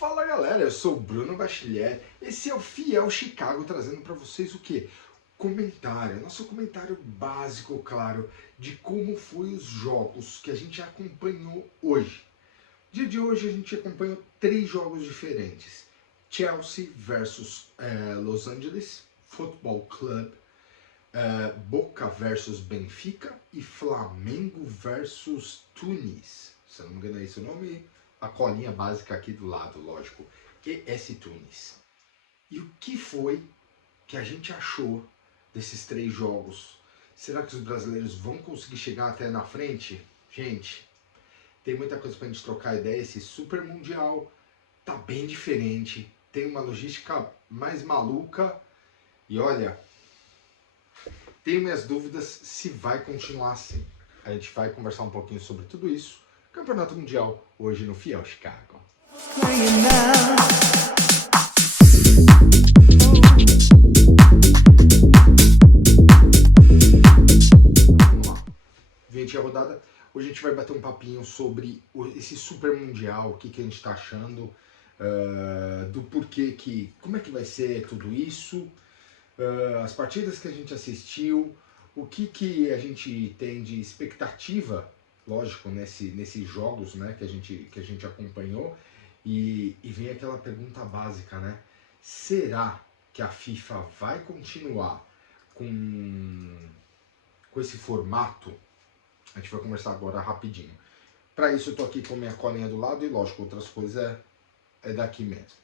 Fala galera, eu sou o Bruno Bachiller, esse é o Fiel Chicago trazendo para vocês o que? Comentário, nosso comentário básico, claro, de como foi os jogos que a gente acompanhou hoje. No dia de hoje a gente acompanhou 3 jogos diferentes. Chelsea versus Los Angeles Football Club, Boca versus Benfica e Flamengo versus Tunis. Se eu não me engano é esse o nome, a colinha básica aqui do lado, lógico, ES Tunis. E o que foi que a gente achou desses 3 jogos? Será que os brasileiros vão conseguir chegar até na frente? Gente, tem muita coisa pra gente trocar ideia. Esse Super Mundial tá bem diferente, tem uma logística mais maluca e olha, tenho minhas dúvidas se vai continuar assim. A gente vai conversar um pouquinho sobre tudo isso. Campeonato Mundial, hoje no Fiel Chicago. Vamos lá. Vinha a rodada. Hoje a gente vai bater um papinho sobre esse Super Mundial, o que a gente está achando, do porquê que... como é que vai ser tudo isso, as partidas que a gente assistiu, o que a gente tem de expectativa, lógico, nesses jogos, né, que a gente acompanhou, e vem aquela pergunta básica, né? Será que a FIFA vai continuar com esse formato? A gente vai conversar agora rapidinho. Para isso eu tô aqui com minha colinha do lado e lógico, outras coisas é daqui mesmo.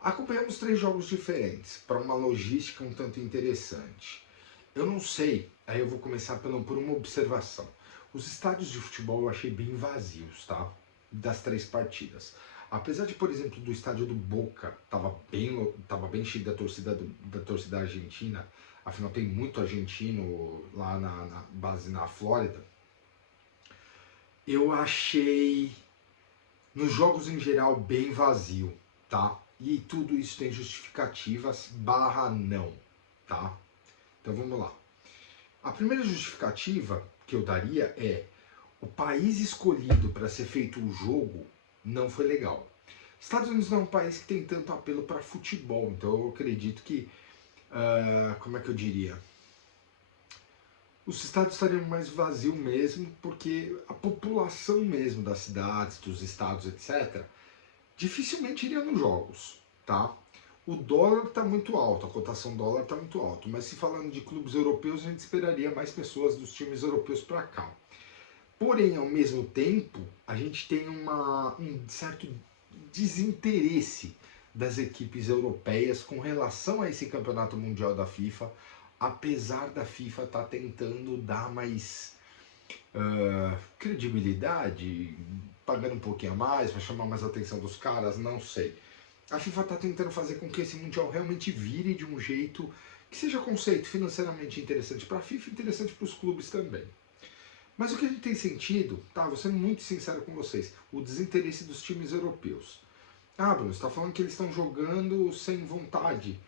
Acompanhamos 3 jogos diferentes, para uma logística um tanto interessante. Eu não sei, aí eu vou começar por uma observação. Os estádios de futebol eu achei bem vazios, tá? Das 3 partidas. Apesar de, por exemplo, do estádio do Boca, tava bem cheio da torcida argentina, afinal tem muito argentino lá na base na Flórida. Eu achei, nos jogos em geral, bem vazio, tá? E tudo isso tem justificativas / não, tá? Então vamos lá. A primeira justificativa que eu daria é: o país escolhido para ser feito o jogo não foi legal. Estados Unidos não é um país que tem tanto apelo para futebol, então eu acredito que, como é que eu diria? Os estádios estariam mais vazios mesmo, porque a população mesmo das cidades, dos estados, etc., dificilmente iria nos jogos, tá? O dólar está muito alto, a cotação dólar está muito alta, mas se falando de clubes europeus, a gente esperaria mais pessoas dos times europeus para cá. Porém, ao mesmo tempo, a gente tem um certo desinteresse das equipes europeias com relação a esse campeonato mundial da FIFA, apesar da FIFA estar tentando dar mais credibilidade, pagando um pouquinho a mais, para chamar mais a atenção dos caras, não sei. A FIFA está tentando fazer com que esse Mundial realmente vire de um jeito que seja conceito financeiramente interessante para a FIFA e interessante para os clubes também. Mas o que a gente tem sentido, tá, vou ser muito sincero com vocês, o desinteresse dos times europeus. Ah, Bruno, você está falando que eles estão jogando sem vontade.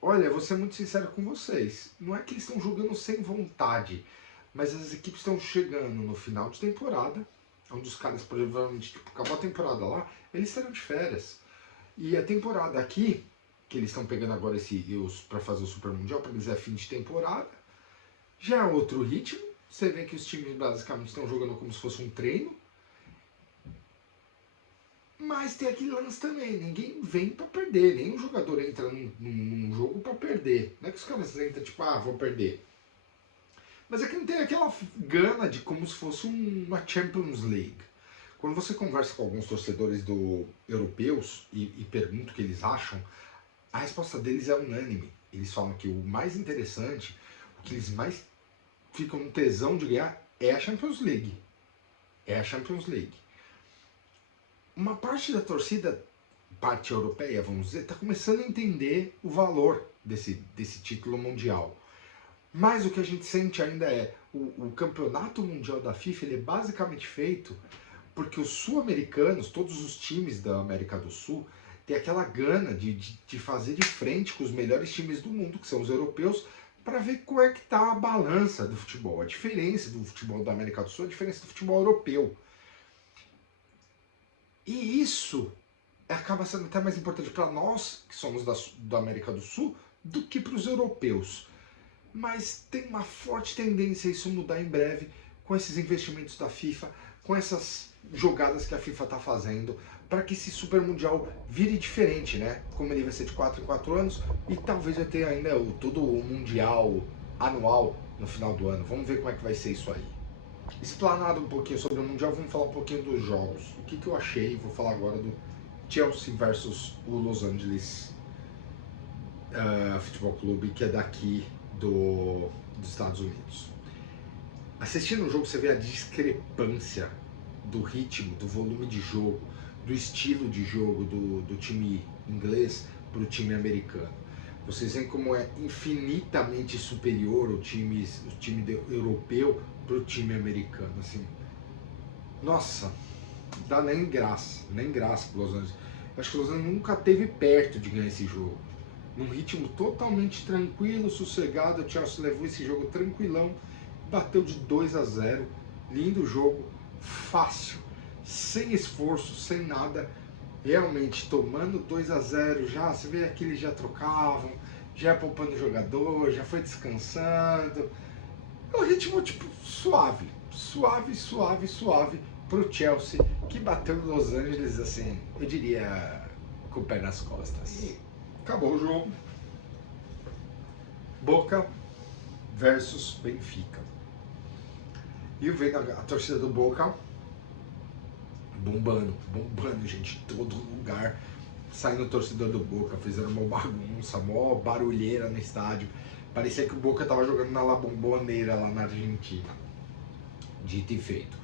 Olha, vou ser muito sincero com vocês, não é que eles estão jogando sem vontade, mas as equipes estão chegando no final de temporada, onde os caras provavelmente, tipo, acabou a temporada lá, eles estarão de férias. E a temporada aqui, que eles estão pegando agora para fazer o Super Mundial, para eles é fim de temporada, já é outro ritmo. Você vê que os times basicamente estão jogando como se fosse um treino. Mas tem aquele lance também, ninguém vem para perder, nenhum jogador entra num jogo para perder. Não é que os caras entram tipo, vou perder. Mas é que não tem aquela gana de como se fosse uma Champions League. Quando você conversa com alguns torcedores europeus e pergunta o que eles acham, a resposta deles é unânime. Eles falam que o mais interessante, o que eles mais ficam no tesão de ganhar é a Champions League. É a Champions League. Uma parte da torcida, parte europeia, vamos dizer, está começando a entender o valor desse título mundial. Mas o que a gente sente ainda é o campeonato mundial da FIFA, ele é basicamente feito porque os sul-americanos, todos os times da América do Sul, têm aquela gana de fazer de frente com os melhores times do mundo, que são os europeus, para ver qual é que está a balança do futebol, a diferença do futebol da América do Sul, a diferença do futebol europeu. E isso acaba sendo até mais importante para nós, que somos da América do Sul, do que para os europeus. Mas tem uma forte tendência a isso mudar em breve com esses investimentos da FIFA, com essas jogadas que a FIFA está fazendo, para que esse Super Mundial vire diferente, né? Como ele vai ser de 4 em 4 anos, e talvez vai ter ainda todo o Mundial anual no final do ano. Vamos ver como é que vai ser isso aí. Explanado um pouquinho sobre o Mundial, vamos falar um pouquinho dos jogos. O que eu achei, vou falar agora do Chelsea versus o Los Angeles Futebol Clube, que é daqui dos Estados Unidos. Assistindo o jogo, você vê a discrepância do ritmo, do volume de jogo, do estilo de jogo do time inglês para o time americano. Vocês veem como é infinitamente superior o time europeu para o time americano. Assim, nossa, dá nem graça para Los Angeles. Acho que o Los Angeles nunca esteve perto de ganhar esse jogo. Num ritmo totalmente tranquilo, sossegado, o Chelsea levou esse jogo tranquilão, bateu de 2-0, lindo jogo, fácil, sem esforço, sem nada, realmente tomando 2-0 já, você vê que eles já trocavam, já poupando o jogador, já foi descansando, é um ritmo tipo suave pro Chelsea, que bateu no Los Angeles, assim, eu diria, com o pé nas costas. E acabou o jogo. Boca versus Benfica. E vendo a torcida do Boca bombando, gente, todo lugar, saindo torcedor do Boca, fizeram uma bagunça, mó barulheira no estádio. Parecia que o Boca tava jogando na La Bombonera lá na Argentina. Dito e feito.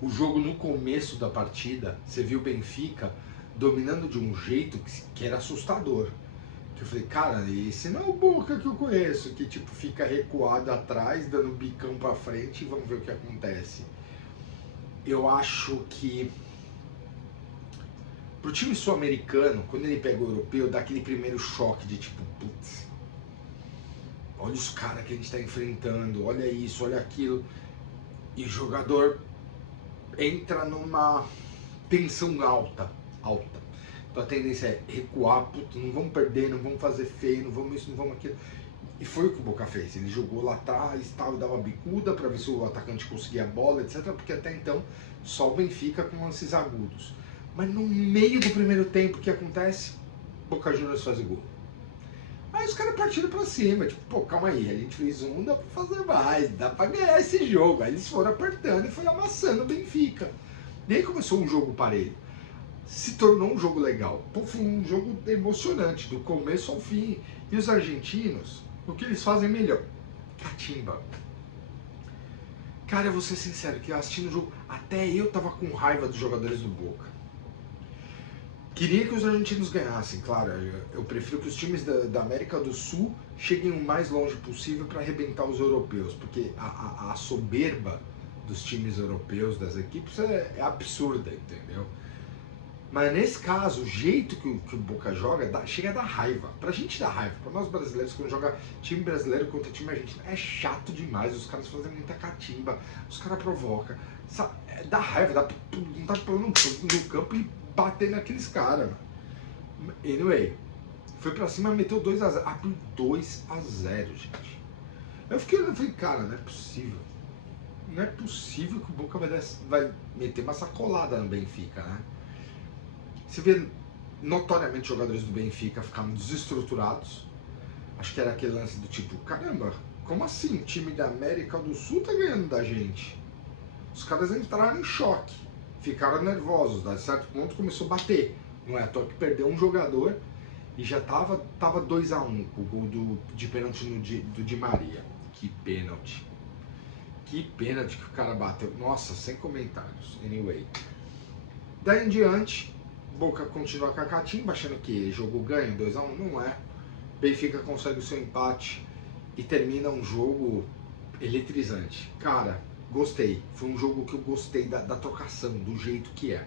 O jogo no começo da partida, você viu o Benfica dominando de um jeito que era assustador. Que eu falei, cara, esse não é o Boca que eu conheço, que tipo fica recuado atrás, dando bicão pra frente e vamos ver o que acontece. Eu acho que pro time sul-americano, quando ele pega o europeu, dá aquele primeiro choque de tipo, putz, olha os caras que a gente tá enfrentando, olha isso, olha aquilo. E o jogador entra numa tensão alta. Então a tendência é recuar, putz, não vamos perder, não vamos fazer feio, não vamos isso, não vamos aquilo. E foi o que o Boca fez, ele jogou lá atrás, tal, e dava bicuda para ver se o atacante conseguia a bola, etc. Porque até então só o Benfica com lances agudos. Mas no meio do primeiro tempo, o que acontece? Boca Juniors faz o gol. Aí os caras partiram pra cima, tipo, pô, calma aí, a gente fez um, dá pra fazer mais, dá pra ganhar esse jogo. Aí eles foram apertando e foi amassando o Benfica. E aí começou um jogo parelho. Se tornou um jogo legal. Pô, foi um jogo emocionante, do começo ao fim. E os argentinos, o que eles fazem melhor? Catimba. Cara, eu vou ser sincero, que assistindo o jogo, até eu tava com raiva dos jogadores do Boca. Queria que os argentinos ganhassem, claro. Eu prefiro que os times da América do Sul cheguem o mais longe possível para arrebentar os europeus, porque a soberba dos times europeus, das equipes, é absurda, entendeu? Mas nesse caso, o jeito que o Boca joga, chega a dar raiva. Pra gente dá raiva. Pra nós brasileiros, quando joga time brasileiro contra time argentino, é chato demais. Os caras fazem muita catimba, os caras provocam. Dá raiva, dá vontade de pular no campo e bater naqueles caras. Anyway, foi pra cima e meteu 2-0. Abriu 2-0, gente. Eu fiquei olhando e falei, cara, não é possível. Não é possível que o Boca vai meter uma sacolada no Benfica, né? Você vê notoriamente jogadores do Benfica ficaram desestruturados. Acho que era aquele lance do tipo, caramba, como assim? O time da América do Sul tá ganhando da gente? Os caras entraram em choque, ficaram nervosos, a certo ponto começou a bater. Não é à toa que perdeu um jogador e já tava 2-1 com o gol de pênalti do Di Maria. Que pênalti. Que pênalti que o cara bateu. Nossa, sem comentários. Anyway. Daí em diante, Boca continua com a catimba, achando que jogo ganho, 2-1, não é. Benfica consegue o seu empate e termina um jogo eletrizante. Cara, gostei. Foi um jogo que eu gostei da trocação, do jeito que é.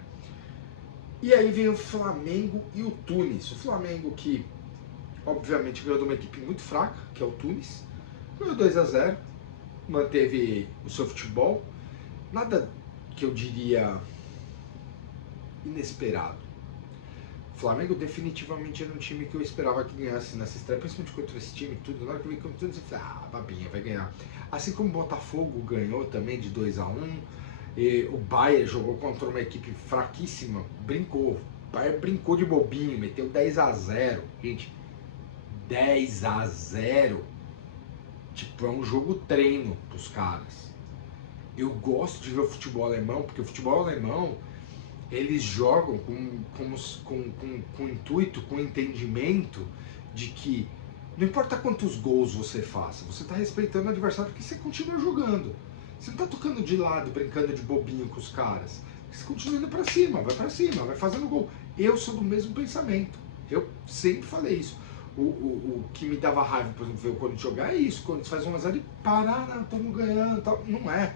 E aí vem o Flamengo e o Tunis. O Flamengo que, obviamente, ganhou de uma equipe muito fraca, que é o Tunis. Ganhou 2-0, manteve o seu futebol. Nada que eu diria inesperado. O Flamengo definitivamente era um time que eu esperava que ganhasse nessa estreia, principalmente contra esse time, tudo. Na hora que eu vi contra tudo, eu falei, babinha, vai ganhar. Assim como o Botafogo ganhou também de 2-1, o Bayern jogou contra uma equipe fraquíssima, brincou. O Bayern brincou de bobinho, meteu 10-0. Gente, 10-0. Tipo, é um jogo treino pros caras. Eu gosto de ver o futebol alemão, porque o futebol alemão, eles jogam com intuito, com entendimento de que não importa quantos gols você faça, você está respeitando o adversário porque você continua jogando. Você não está tocando de lado, brincando de bobinho com os caras. Você continua indo para cima, vai fazendo gol. Eu sou do mesmo pensamento. Eu sempre falei isso. O que me dava raiva, por exemplo, ver o Corinthians jogar é isso. Quando faz 1-0 e parar, não, estamos ganhando, tal. Não é.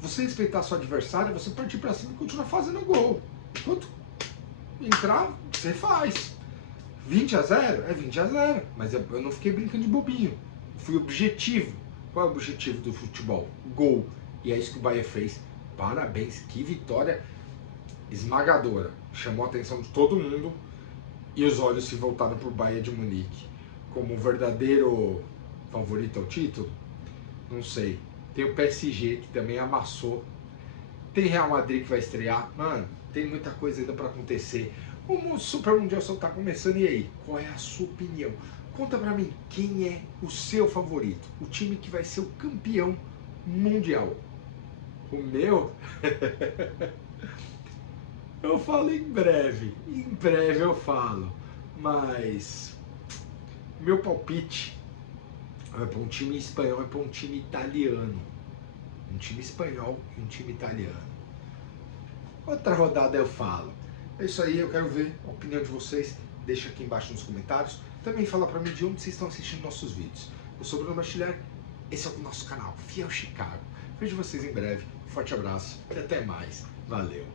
Você respeitar seu adversário, você partir pra cima e continuar fazendo gol. Enquanto entrar, você faz. 20-0? É 20-0. Mas eu não fiquei brincando de bobinho. Eu fui objetivo. Qual é o objetivo do futebol? Gol. E é isso que o Bayern fez. Parabéns, que vitória esmagadora. Chamou a atenção de todo mundo e os olhos se voltaram pro Bayern de Munique. Como o verdadeiro favorito ao título? Não sei. Tem o PSG, que também amassou. Tem Real Madrid que vai estrear. Mano, tem muita coisa ainda para acontecer. O Super Mundial só tá começando. E aí? Qual é a sua opinião? Conta pra mim, quem é o seu favorito? O time que vai ser o campeão mundial. O meu? Eu falo em breve. Em breve eu falo. Mas meu palpite é para um time espanhol, é para um time italiano. Um time espanhol e um time italiano. Outra rodada eu falo. É isso aí, eu quero ver a opinião de vocês. Deixa aqui embaixo nos comentários. Também fala para mim de onde vocês estão assistindo nossos vídeos. Eu sou Bruno Bachiller, esse é o nosso canal, Fiel Chicago. Vejo vocês em breve. Forte abraço e até mais. Valeu!